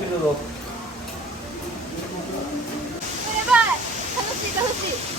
けどやばい、楽しい楽しい。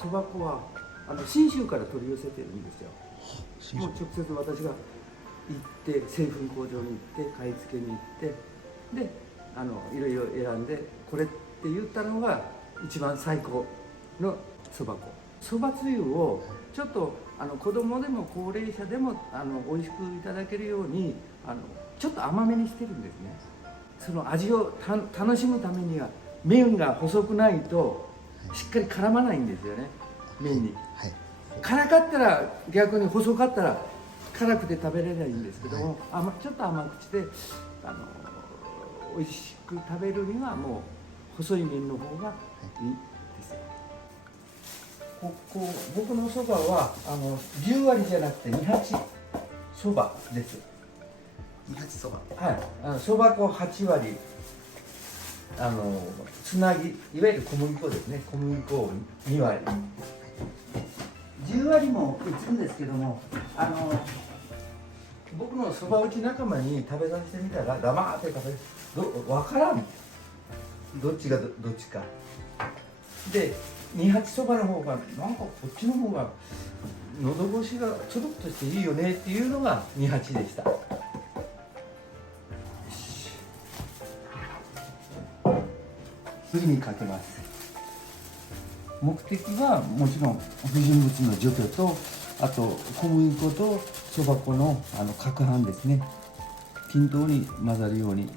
そば粉は信州から取り寄せてるんですよ。もう直接私が行って製粉工場に行って買い付けに行ってでいろいろ選んでこれって言ったのが一番最高のそば粉。そばつゆをちょっと子供でも高齢者でも美味しくいただけるようにちょっと甘めにしてるんですね。その味を楽しむためには麺が細くないとしっかり絡まないんですよね、麺に。はい、辛かったら逆に細かったら辛くて食べれないんですけども、ちょっと甘口で美味しく食べるにはもう細い麺の方がいいですよ。僕のそばは10割じゃなくて28そばです。28そば。はい、そば粉8割つなぎ、いわゆる小麦粉ですね。小麦粉を2割10割も打つんですけども僕のそば打ち仲間に食べさせてみたら黙って食べる分からん、どっちがどっちかで28そばの方がなんかこっちの方が喉越しがちょろっとしていいよねっていうのが28でした。次にかけます。目的はもちろん不純物の除去とあと小麦粉とそば粉の攪拌ですね。均等に混ざるように。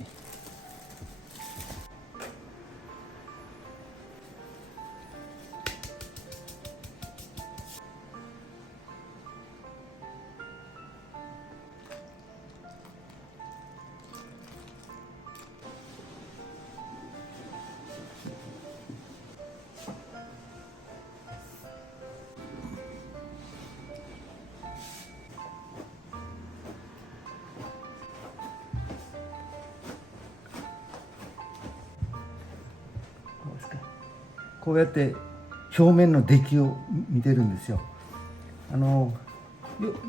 こうやって表面の出来を見てるんですよ。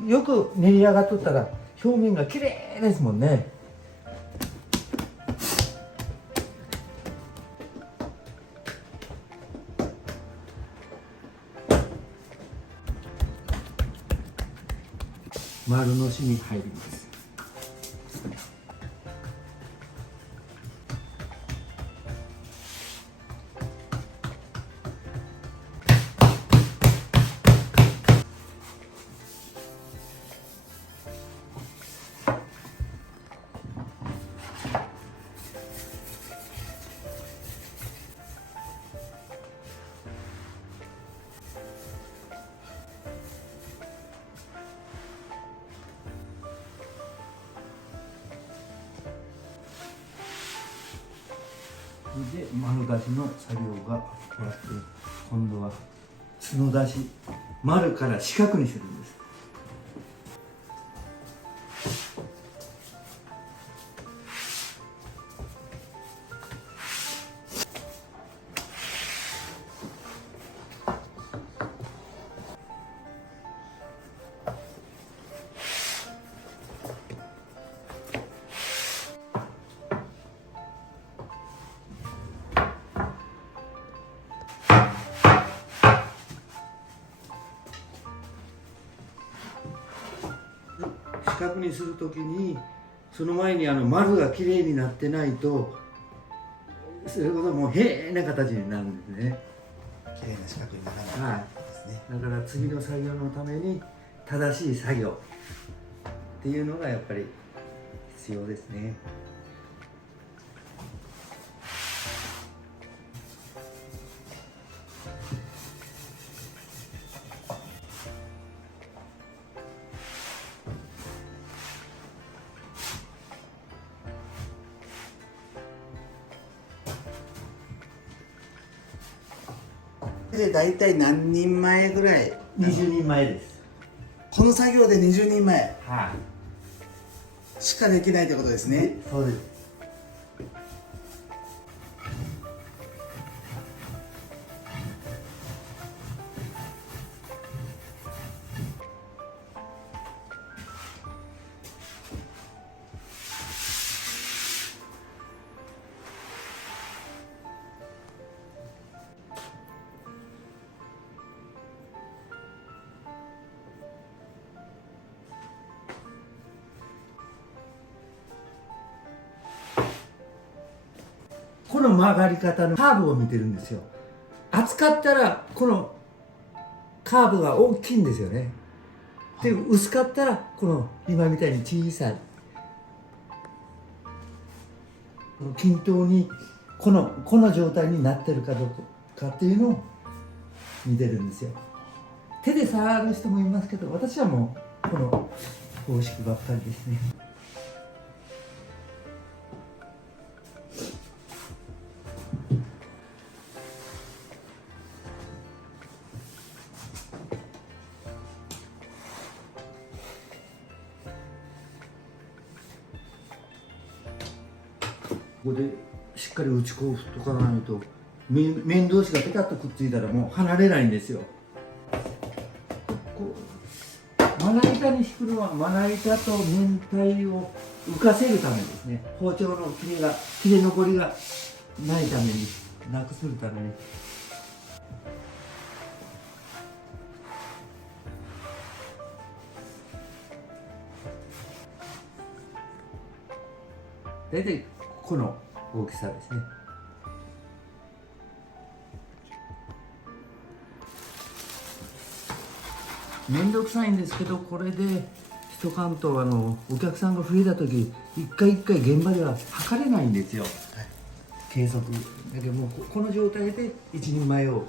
よく練り上がっとったら表面が綺麗ですもんね。丸のしに入ります。で丸出しの作業が終わって、今度は角出し、丸から四角にするんです。四角にするときにその前に丸がきれいになってないと、それこそもう変な形になるんですね。綺麗な四角にならないですね。だから次の作業のために正しい作業っていうのがやっぱり必要ですね。で大体何人前ぐらい20人前です。この作業で20人前はい、しかできないってことですね。そうです。この曲がり方のカーブを見てるんですよ。厚かったらこのカーブが大きいんですよね。で薄かったらこの今みたいに小さい。均等にこの状態になってるかどうかっていうのを見てるんですよ。手で触る人もいますけど、私はもうこの方式ばっかりですね。ここでしっかり打ち粉を振っとかないと面同士がペタッとくっついたらもう離れないんですよ。こうまな板に敷くのはまな板と面体を浮かせるためですね。包丁の切れ残りがないために、なくするために。大体この大きさですね。めんどくさいんですけど、これで一関東お客さんが増えた時一回一回現場では測れないんですよ、はい、計測だけどもうこの状態で一人前を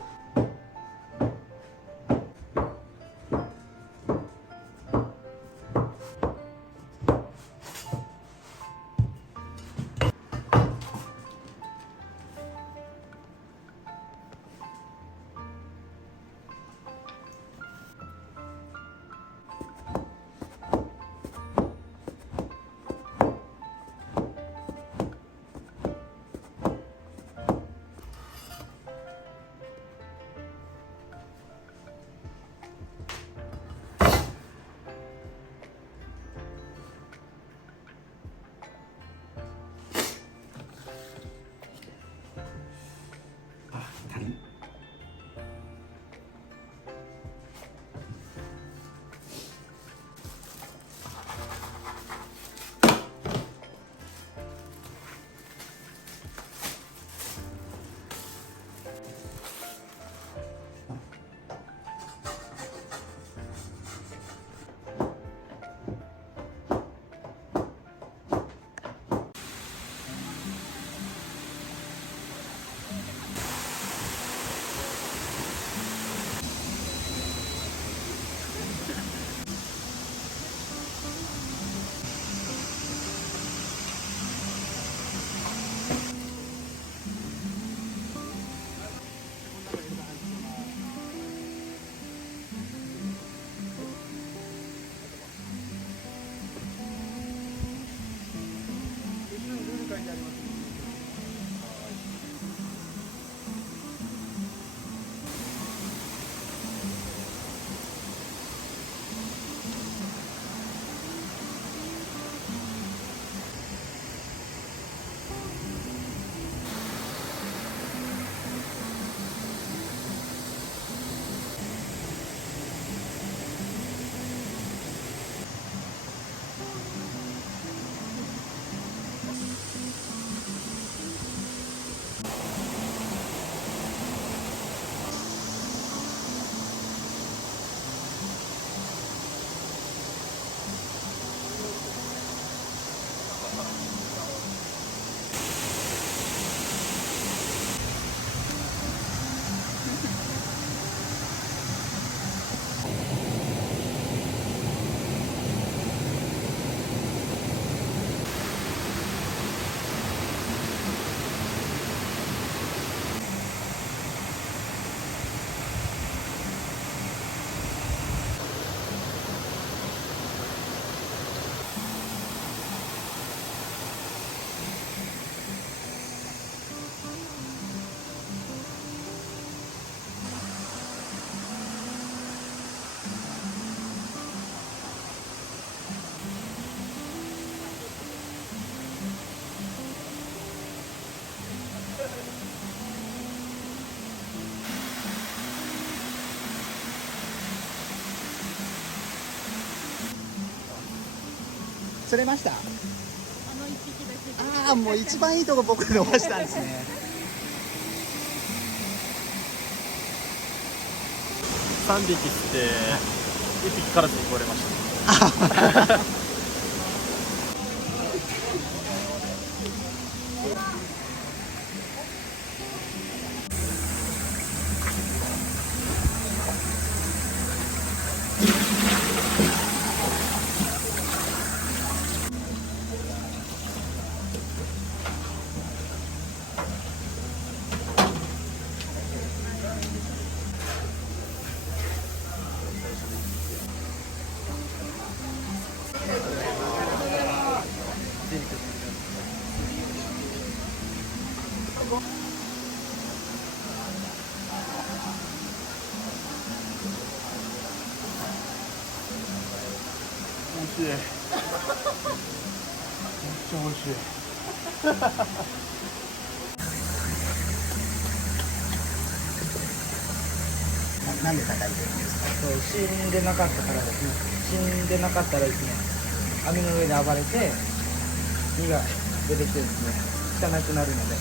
釣れました？あの一匹だけで。ああ、もう一番いいとこ僕伸ばしたんですね。3匹釣って1匹カラスに食われました。美味しい。めっちゃ美味しい。なんで叩いてるんですか？死んでなかったからですね。死んでなかったらですね、網の上で暴れて身が出てきてですね、汚くなるので。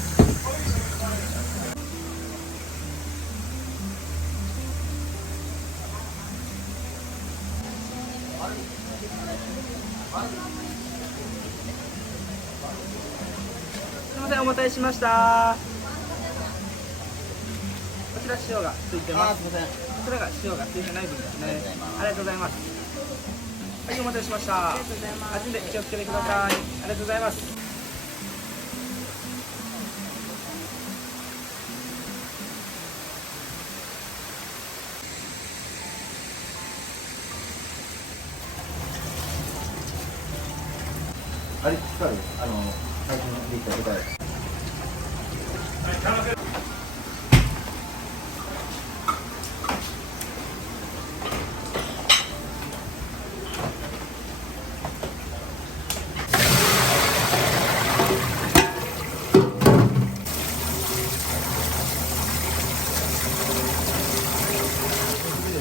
すみません、お待たせしました。こちら塩がついてます。すみません。こちらが塩がついてない分ですね。ありがとうございます。はい、お待たせしました。ありがとうございます。熱いんで気をつけてください。ありがとうございます。あれ、光る、最近できた舞台。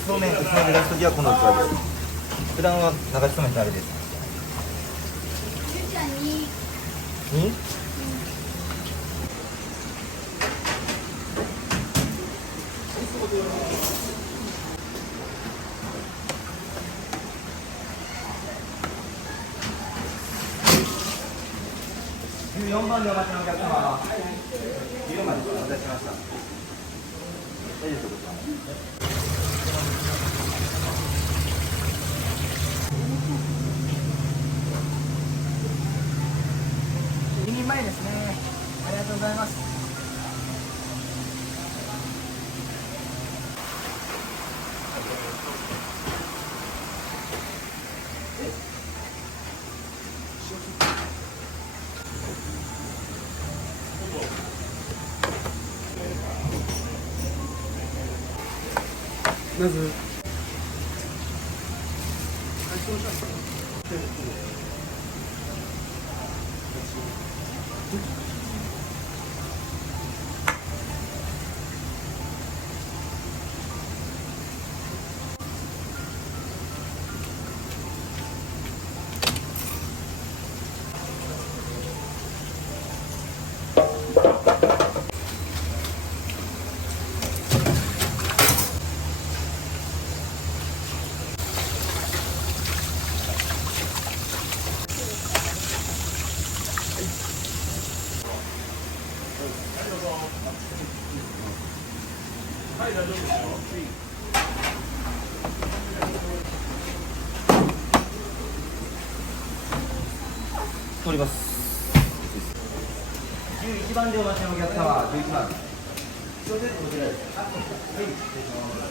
そうめん薄めで出すときはこの器です。普段は流しそうめんってあれです。ゆうちゃんに。14番でお待ちのお客様。14番です。お待たせしました。大丈夫ですか？2人前ですね。ありがとうございます。まず通ります。11番でお待ちのお客様、11番。こちらです。はい、失礼します。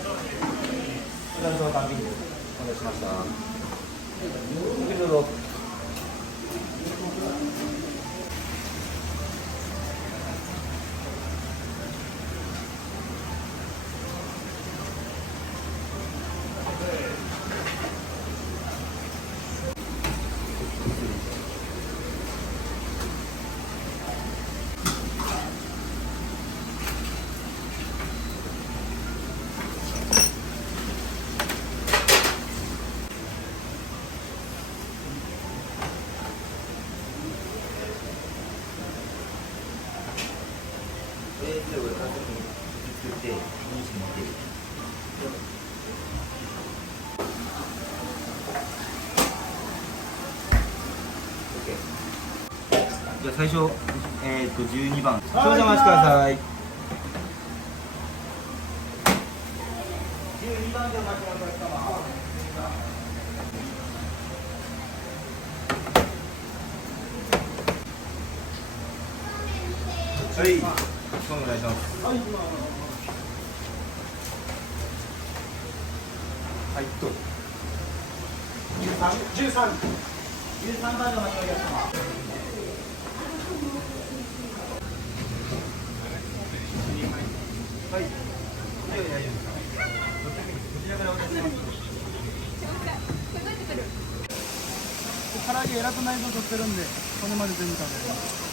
フランスの単品です。お待たせしました。どうぞ。じゃあ最初、12番。少々お待ちください。12番でお待ちのお客様。はい、お願いします。はい、どうぞ。13番でお待ちのお客様。はい、大丈夫です。こちらからお願いします。唐揚げ選ぶ内臓取ってるんで、骨まで全部食べれます。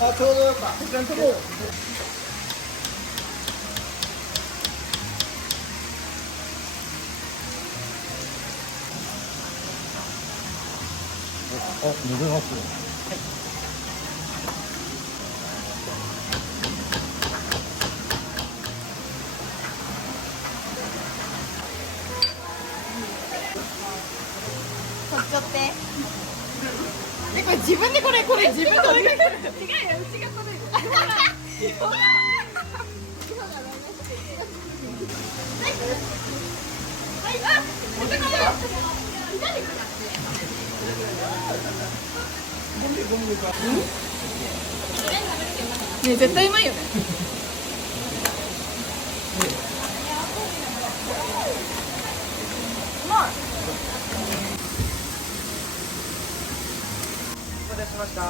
あ、ちょうどよかった。ちゃんとこう。あ、戻ります。取っちゃって。これ自分でこれ自分でお願いする。違うよ、うちが取る。ねえ、絶対うまいよね。うまい。お待たせしました。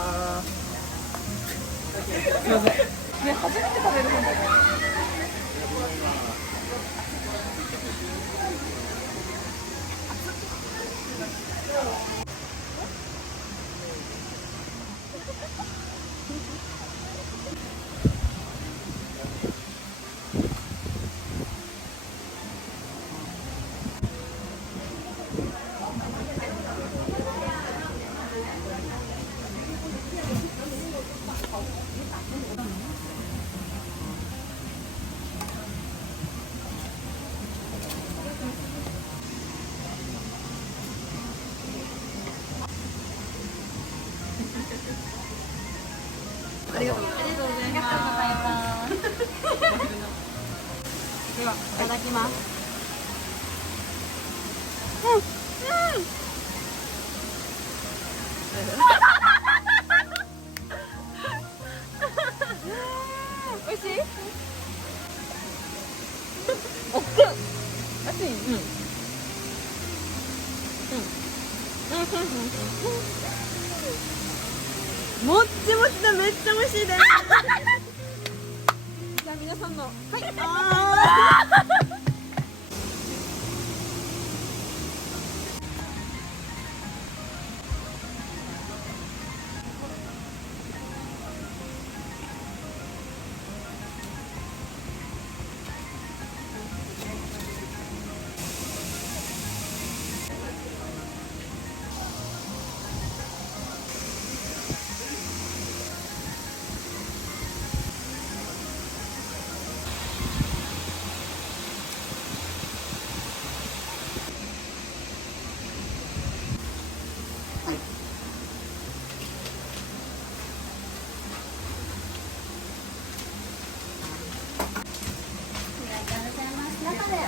すいません。ね、初めて食べるもんだね。ありがとうございます。では、いただきます。美味しい？おっくん。熱い？うん。もっちもちでめっちゃ美味しいです。じゃあ皆さんの、はい。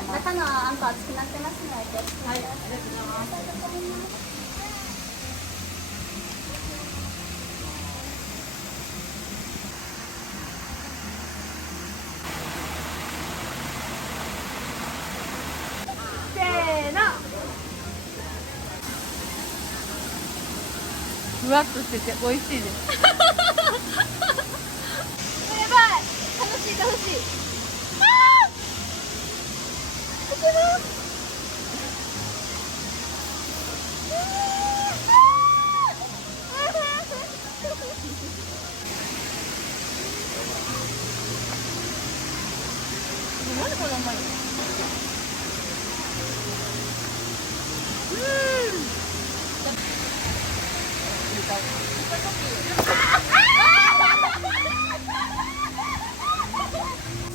中のあんこ熱くなってますので、はい、ありがとうございます。ふわっとしてて美味しいです。やばい、楽しい楽しい。あー、ここだ。なんでこんなうまいの？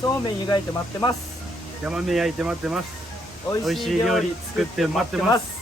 そうめん湯がいて待ってます。山目焼いて待ってます。美美味しい料理作って待ってます。